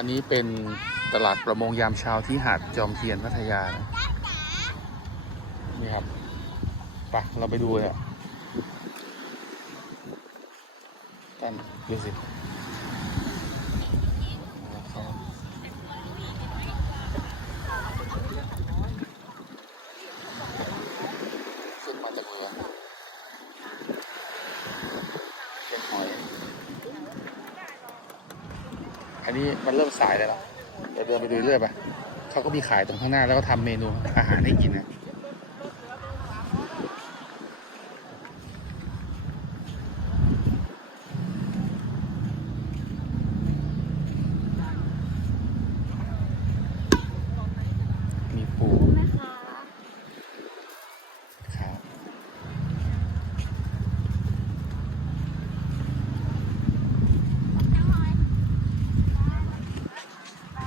อันนี้เป็นตลาดประมงยามเช้าที่หาดจอมเทียนพัทยานะนี่ครับไปะเราไปดูเลยอะกันดูสิขึ้นมาจากเรือเป็นหอย อันนี้มันเริ่มสายแล้วเดี๋ยวเดินไปดูเรื่อยไปเขาก็มีขายตรงข้างหน้าแล้วก็ทำเมนูอาหารให้กินนะ มีปู นะคะ ครับ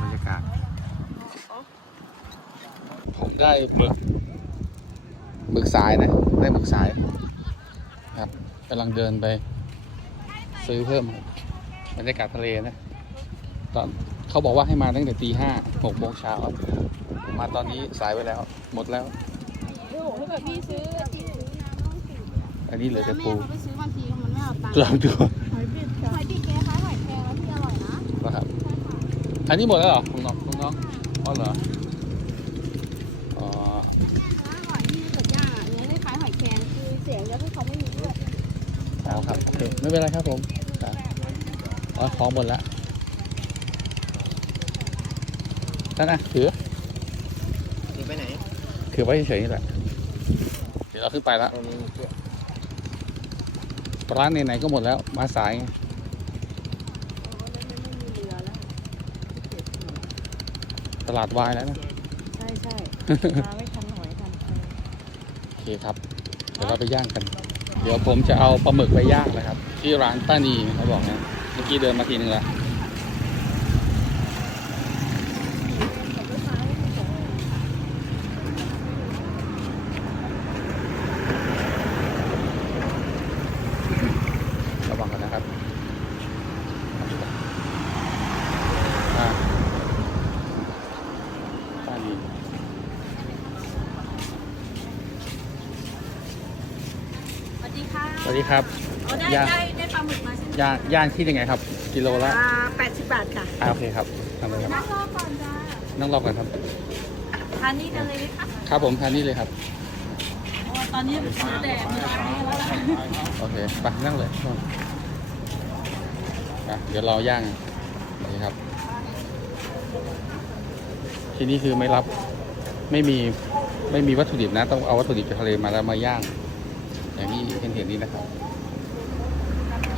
บรรยากาศ ผม ได้หมึกหมึกสายนะ ได้หมึกสาย ครับกำลังเดินไป ซื้อเพิ่มบรรยากาศทะเลนะ ตอนเขาบอกว่าให้มาตั้งแต่ตีห้าหกโมงเช้ามาตอนนี้สายไปแล้ว หมดแล้วถ้าเกิดพี่ซื้ออันนี้เหลือแต่ปูไปซื้อบางทีมันไม่เอาตังค์ลองดูหอยบิดหอยบิดแกคล้ายหอยแครงแล้วพี่อร่อยนะนะครับอันนี้หมดแล้วเหรอของน้องของน้องอ๋อเหรอ อร่อยที่เกิดย่างอะเนื้อคล้ายหอยแครงคือเสียงแล้วที่เขาไม่มีเลือด อ๋อครับ โอเคไม่เป็นไรครับผมครับอ๋อของหมดแล้วนั่นนะถือถือไปไหนถือไว้เฉยๆนี่แหละเดี๋ยวเราขึ้นไปแล้วตรงนี้มีเชือกร้านไหนๆก็หมดแล้ว มาสายไงไม่มีเรือแล้วตลาดวายแล้วนะ ใช่ใช่มาไม่ทันหอยทันแครงโอเคครับ เดี๋ยวเราไปย่างกัน เดี๋ยวผมจะเอาปลาหมึกไปย่างนะครับ ที่ร้านป้านีเขาบอกนะ เมื่อกี้เดินมาทีนึงแล้ว ระวังกันนะครับอ่าป้านี สวัสดีค่ะ ส วัสดีครับเอาได้ย่างได้ได้ปลาหมึกมาใช่ไหมย่างย่างที่ยังไงครับ กิโลละอ่าแปดสิบบาทค่ะอ่าโอเคครับทำเลยครับนั่งรอก่อนจ้านั่งรอก่อนครับทานนี่กันเลยไหมคะครับผมทานนี่เลยครับโอ้ตอนนี้ซื้อแต่เมื่อวานนี้แล้วล่ะโอเคไปนั่งเลยอะเดี๋ยวรอย่างนี่ครับ ที่นี่คือไม่รับไม่มีไม่มีวัตถุดิบนะ ต้องเอาวัตถุดิบจากทะเลมาแล้วมาย่าง อย่างที่เห็นเห็นๆนี้นะครับ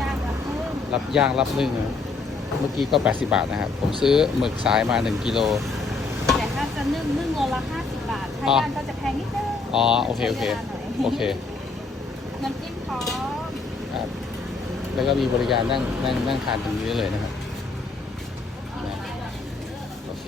ย่างแล้วเพิ่มรับย่างรับนึ่งนะเมื่อกี้ก็ 80 บาทนะครับ ผมซื้อหมึกสายมา 1 กิโลแต่ถ้าจะนึ่งนึ่งโลละห้าสิบบาทถ้าอ๋อย่างก็จะแพงนิดนึงอ๋อโอเคโอเคใช้วลาหน่ยโอเคน้ำจิ้มพร้อมครับแล้วก็มีบริการนั่งนั่งนั่งทานตรงนี้ได้เลยนะครับนะโอเค